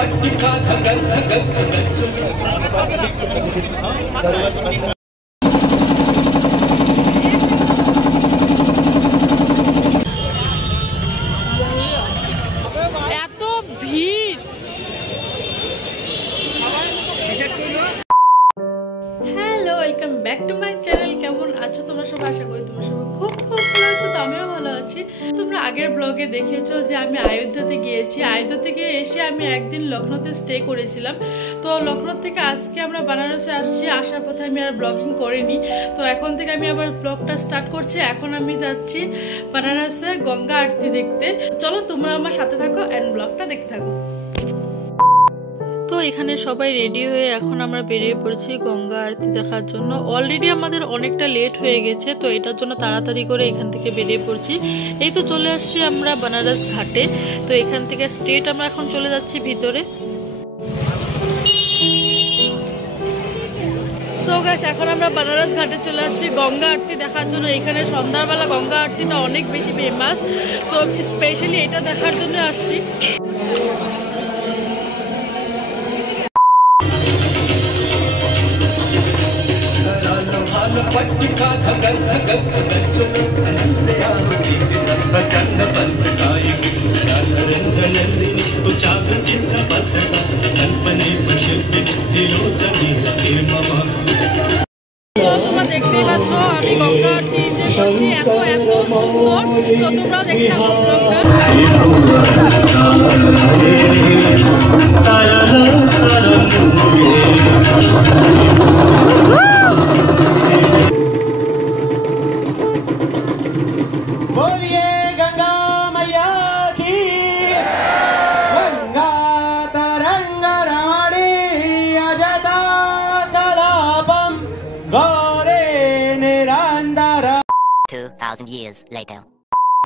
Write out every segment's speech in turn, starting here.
এত ভিড়। Hello, welcome back to my channel. কেমন আছো তোমরা সবাই? আশা করি তোমরা সবাই খুব খুব ভালো আছো। তো আমিও ভালো আছি। তোমরা আগের ব্লগে দেখেছো যে আমি অযোধ্যাতে গিয়েছি। অযোধ্যা থেকে এসে আমি একদিন লখনৌতে স্টে করেছিলাম। তো লখনৌ থেকে আজকে আমরা বানারসে আসছি। আসার পথে আমি আর ব্লগিং করিনি। তো এখন থেকে আমি আবার ব্লগটা স্টার্ট করছি। এখন আমি যাচ্ছি বানারসে গঙ্গা আরতি দেখতে। চলো তোমরা আমার সাথে থাকো এন্ড ব্লগটা দেখতে থাকো। তো এখানে সবাই রেডি হয়ে এখন আমরা বেরিয়ে পড়েছি গঙ্গা আরতি দেখার জন্য। অলরেডি আমাদের অনেকটা লেট হয়ে গেছে, তো এটার জন্য তাড়াতাড়ি করে এখান থেকে বেরিয়ে পড়ছি। এই তো চলে আসছি আমরা বানারস ঘাটে। তো এখান থেকে স্ট্রেট আমরা এখন চলে যাচ্ছি ভিতরে। সো গাইস, এখন আমরা বানারস ঘাটে চলে আসছি গঙ্গা আরতি দেখার জন্য। এখানে সন্ধ্যাবেলা গঙ্গা আরতিটা অনেক বেশি ফেমাস। সো স্পেশালি এটা দেখার জন্য আসছি। তোমরা দেখতেই পাচ্ছ আমি গঙ্গা আরতি করছি, এত এত সুন্দর। তো তোমরাও দেখতে থাকো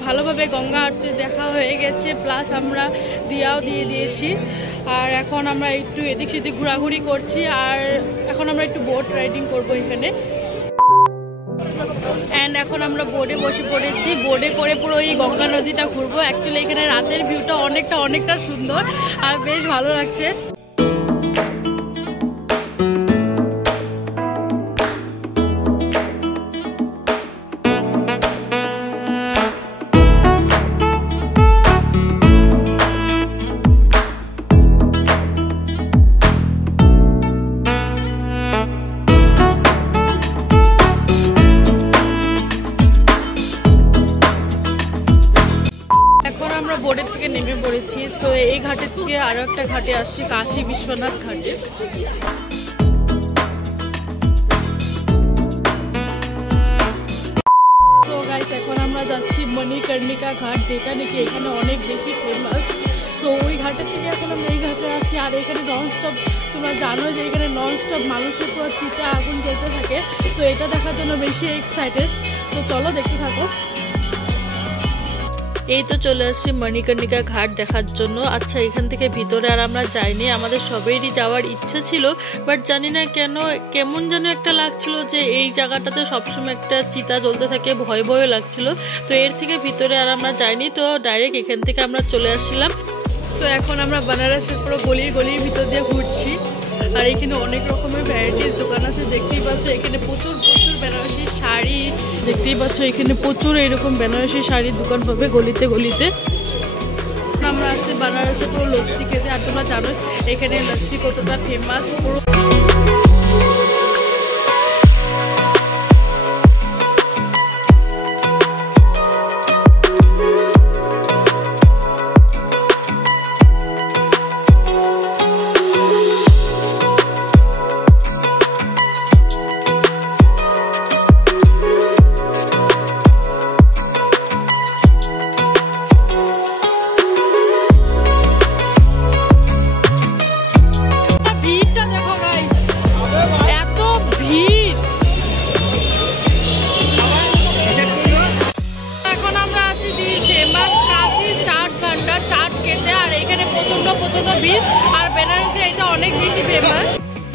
ভালোভাবে গঙ্গা আরতি দেখা হয়ে গেছে, প্লাস আমরা দিয়াও দিয়ে দিয়েছি। আর এখন আমরা একটু এদিক সেদিক ঘোরাঘুরি করছি। আর এখন আমরা একটু বোট রাইডিং করব এখানে। অ্যান্ড এখন আমরা বোটে বসে পড়েছি। বোটে করে পুরো এই গঙ্গা নদীটা ঘুরবো। অ্যাকচুয়ালি এখানে রাতের ভিউটা অনেকটা সুন্দর আর বেশ ভালো লাগছে। বোর্ডের থেকে নেমে পড়েছি। সো এই ঘাটের থেকে আরো একটা ঘাটে আসছি, কাশী বিশ্বনাথ ঘাটে। তো গাইস, এখন আমরা যাচ্ছি মণিকর্ণিকা ঘাট, যেটা নাকি এখানে অনেক বেশি ফেমাস। সো ওই ঘাটের থেকে এখন আমরা এই ঘাটে আসি। আর এখানে ননস্টপ, তোমরা জানো যে এখানে ননস্টপ মানুষের পুরো চিতা আগুন জ্বলতে থাকে। তো এটা দেখার জন্য বেশি এক্সাইটেড। তো চলো দেখতে থাকো। এই তো চলে আসছি মণিকর্ণিকা ঘাট দেখার জন্য। আচ্ছা, এখান থেকে ভিতরে আর আমরা যাইনি। আমাদের সবাইরই যাওয়ার ইচ্ছা ছিল, বাট জানি না কেন কেমন যেন একটা লাগছিল যে এই জায়গাটাতে সবসময় একটা চিতা জ্বলতে থাকে, ভয় ভয় লাগছিল। তো এর থেকে ভিতরে আর আমরা যাইনি। তো ডাইরেক্ট এখান থেকে আমরা চলে আসছিলাম। তো এখন আমরা বানারসের পুরো গলির ভিতর দিয়ে ঘুরছি। আর এখানে অনেক রকমের ভ্যারাইটিস দোকান আছে, দেখতেই পাচ্ছ। এখানে প্রচুর বেনারসি শাড়ি দেখতেই পাচ্ছ। এখানে প্রচুর এরকম বেনারসি শাড়ির দোকান পাবে গলিতে। আমরা আছি বানারসে পুরো লস্যি খেতে। আর তোমরা জানো এখানে লস্যি কতটা ফেমাস। পুরো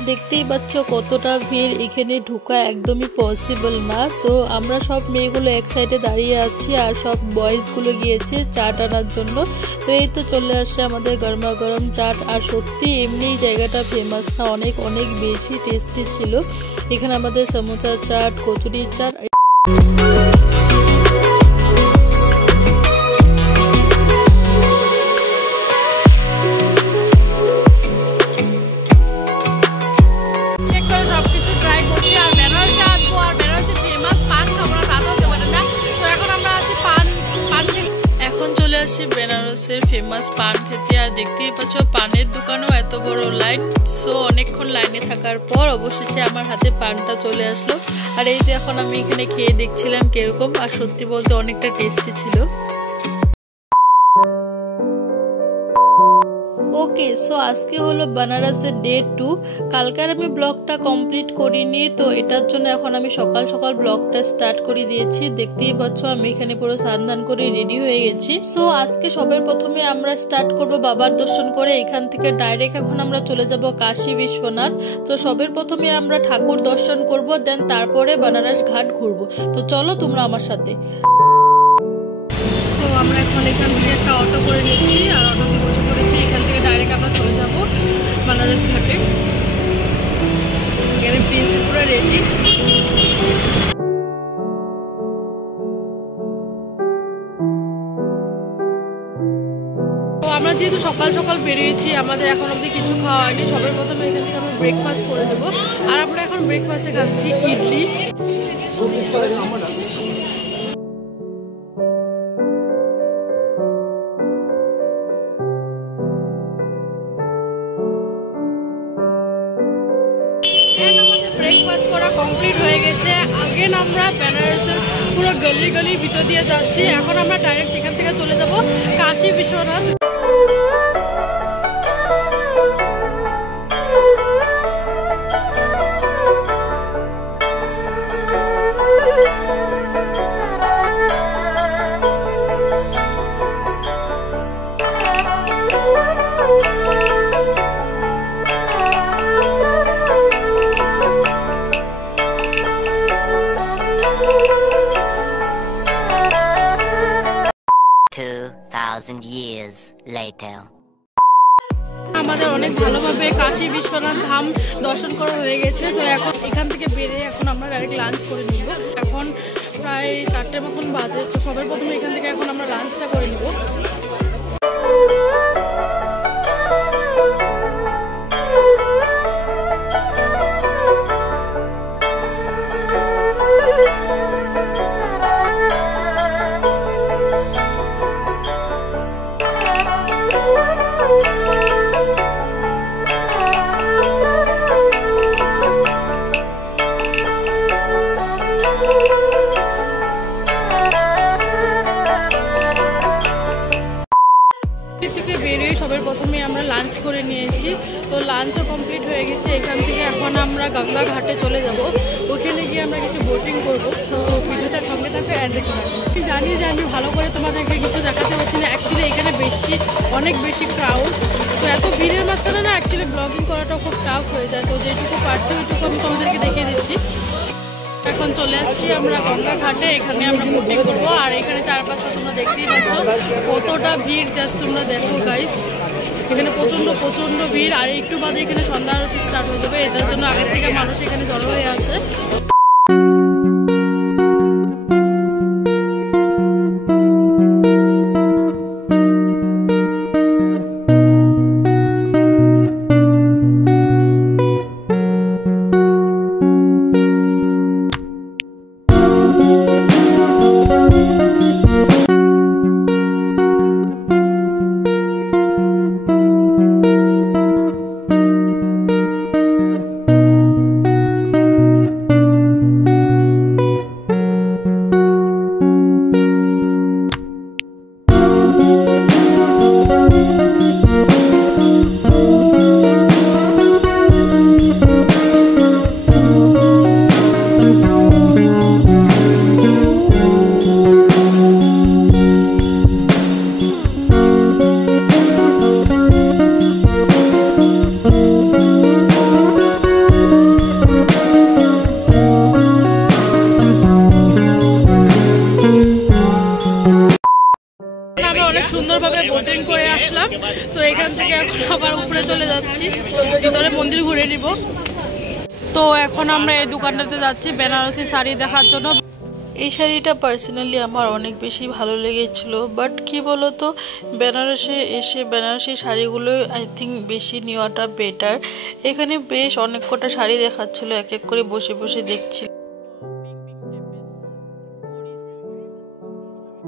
দেখতেই পাচ্ছ কতটা ভিড়, এখানে ঢোকা একদমই পসিবল না। তো আমরা সব মেয়েগুলো এক সাইডে দাঁড়িয়ে আছি আর সব বয়েজগুলো গিয়েছে চাট আনার জন্য। তো এই তো চলে আসছে আমাদের গরমা গরম চাট। আর সত্যি এমনি জায়গাটা ফেমাস না, অনেক অনেক বেশি টেস্টি ছিল। এখানে আমাদের সমোসা চাট, কচুরি চাট। বেনারসের ফেমাস পান খেতে। আর দেখতেই পাচ্ছ পানের দোকানও এত বড় লাইন। সো অনেকক্ষণ লাইনে থাকার পর অবশেষে আমার হাতে পানটা চলে আসলো। আর এই যে এখন আমি এখানে খেয়ে দেখছিলাম কিরকম, আর সত্যি বলতে অনেকটা টেস্টি ছিল। ওকে, সো আজকে হলো বেনারসের ডে 2। কালকের আমি ব্লগটা কমপ্লিট করিনি, তো এটার জন্য এখন আমি সকাল সকাল ব্লগটা স্টার্ট করে দিয়েছি। দেখতেই পাচ্ছ আমি এখানে পুরো স্নান করে রেডি হয়ে গেছি। সো আজকে সবার প্রথমে আমরা স্টার্ট করব বাবার দর্শন করে। এখান থেকে ডাইরেক্ট এখন আমরা চলে যাব কাশী বিশ্বনাথ। তো সবার প্রথমে আমরা ঠাকুর দর্শন করব, দেন তারপরে বেনারস ঘাট ঘুরবো। তো চলো তোমরা আমার সাথে। সো আমরা এখন এখান থেকে একটা অটো করে নিচ্ছি, আর অটোতে বসে পড়েছি। এখান থেকে ডাইরেক্ট আমরা চলে যাব বেনারস ঘাটে। এখানে প্রিন্স পুরো রেডি। তো আমরা যেহেতু সকাল সকাল বেরিয়েছি, আমাদের এখন অবধি কিছু খাওয়া হয়নি। সবার প্রথমে এখান থেকে আমরা ব্রেকফাস্ট করে দেবো। আর আমরা এখন ব্রেকফাস্টে খাচ্ছি ইডলি। ব্রেকফাস্ট করা কমপ্লিট হয়ে গেছে। আগেন আমরা বেনারসের পুরো গলি গলি ভিতর দিয়ে যাচ্ছি। এখন আমরা ডাইরেক্ট এখান থেকে চলে যাব কাশী বিশ্বনাথ। আমাদের অনেক ভালোভাবে কাশী বিশ্বনাথ ধাম দর্শন করা হয়ে গেছে। তো এখন এখান থেকে বেরিয়ে এখন আমরা ডাইরেক্ট লাঞ্চ করে নিব। এখন প্রায় 4টের মতন বাজে। তো সবার প্রথমে এখান থেকে এখন আমরা লাঞ্চটা করে নিব। সবার প্রথমে আমরা লাঞ্চ করে নিয়েছি। তো লাঞ্চও কমপ্লিট হয়ে গেছে। এখান থেকে এখন আমরা গঙ্গা ঘাটে চলে যাব। ওখানে গিয়ে আমরা কিছু বোটিং করব। তো ভিডিওটার সঙ্গে থাকবে অ্যাড দেখতে পাবো। আমি জানি যে আমি ভালো করে তোমাদেরকে কিছু দেখাতে পারছি না। অ্যাকচুয়ালি এখানে অনেক বেশি ক্রাউড। তো এত ভিড়ের মাঝখানে না অ্যাকচুয়ালি ব্লগিং করাটাও খুব টাফ হয়ে যায়। তো যেটুকু পারছি ওইটুকু আমি তোমাদেরকে দেখিয়ে দিচ্ছি। এখন চলে আসছি আমরা গঙ্গা ঘাটে। এখানে আমরা বোটিং করবো। আর এখানে চারপাশটা তোমরা দেখতেই পাচ্ছ কতটা ভিড়, জাস্ট তোমরা দেখো গাইস। এখানে প্রচন্ড ভিড়। আর একটু বাদে এখানে সন্ধ্যা আরতি স্টার্ট হয়ে যাবে। এটার জন্য আগের থেকে মানুষ এখানে জড়ো হয়ে আছে। অনেক সুন্দরভাবে বোটিং করে আসলাম। তো এখান থেকে আবার উপরে চলে যাচ্ছি, ভিতরে মন্দির ঘুরে নিব। তো এখন আমরা এই দোকানটাতে যাচ্ছি বেনারসি শাড়ি দেখার জন্য। এই শাড়িটা পার্সোনালি আমার অনেক বেশি ভালো লেগেছিল, বাট কি বলতো, বেনারসে এসে বেনারসি শাড়িগুলো আই থিঙ্ক বেশি নেওয়াটা বেটার। এখানে বেশ অনেক কটা শাড়ি দেখাচ্ছিল, এক এক করে বসে বসে দেখছি।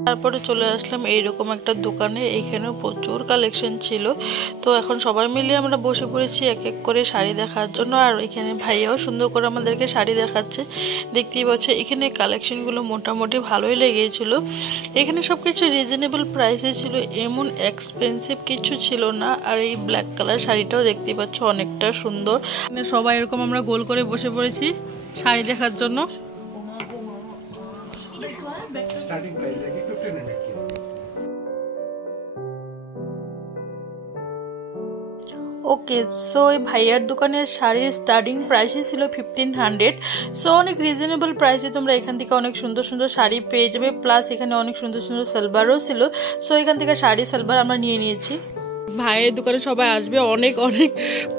তারপরে চলে আসলাম এইরকম একটা দোকানে, এইখানেও প্রচুর কালেকশন ছিল। তো এখন সবাই মিলে আমরা বসে পড়েছি এক এক করে শাড়ি দেখার জন্য। আর এখানে ভাইয়াও সুন্দর করে আমাদেরকে শাড়ি দেখাচ্ছে, দেখতেই পাচ্ছে। এখানে কালেকশনগুলো মোটামুটি ভালোই লেগেছিল। এখানে সব কিছু রিজনেবল প্রাইসে ছিল, এমন এক্সপেন্সিভ কিছু ছিল না। আর এই ব্ল্যাক কালার শাড়িটাও দেখতেই পাচ্ছ অনেকটা সুন্দর। সবাই এরকম আমরা গোল করে বসে পড়েছি শাড়ি দেখার জন্য। Starting price है कि 1500 की। ওকে, সো এই ভাইয়ার দোকানের শাড়ির স্টার্টিং প্রাইসই ছিল 1500। সো অনেক রিজনেবল প্রাইসে তোমরা এখান থেকে অনেক সুন্দর সুন্দর শাড়ি পেয়ে যাবে। প্লাস এখানে অনেক সুন্দর সুন্দর সালোয়ারও ছিল। সো এখান থেকে শাড়ি সালোয়ার আমরা নিয়ে নিয়েছি। ভাইয়ের দোকানে সবাই আসবে, অনেক অনেক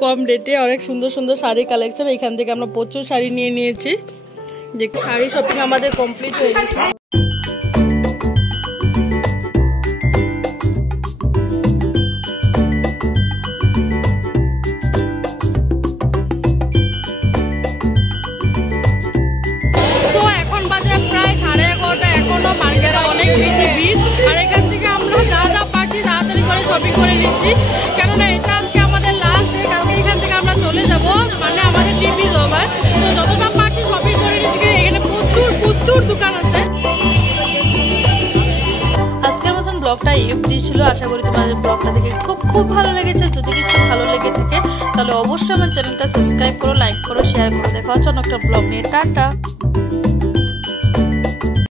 কম রেটে অনেক সুন্দর সুন্দর শাড়ি কালেকশন। এখান থেকে আমরা প্রচুর শাড়ি নিয়ে নিয়েছি। যে শাড়ি শপিং আমাদের কমপ্লিট হয়ে গেছে। শপিং করে নিচ্ছি, কেননা এটা আজকে আমাদের লাস্ট ডে। কালকে এখান থেকে আমরা চলে যাব, মানে আমাদের ট্রিপ ইজ ওভার। তো যতটা পারছি শপিং করে নিচ্ছি। এখানে প্রচুর প্রচুর দোকান আছে। আজকের মতন ব্লগটা এই অবধি ছিল। আশা করি তোমাদের ব্লগটা দেখে খুব খুব ভালো লেগেছে। যদি কিছু ভালো লেগে থাকে তাহলে অবশ্যই আমার চ্যানেলটা সাবস্ক্রাইব করো, লাইক করো, শেয়ার করো। দেখা হচ্ছে অন্য একটা ব্লগ নিয়ে। টাটা।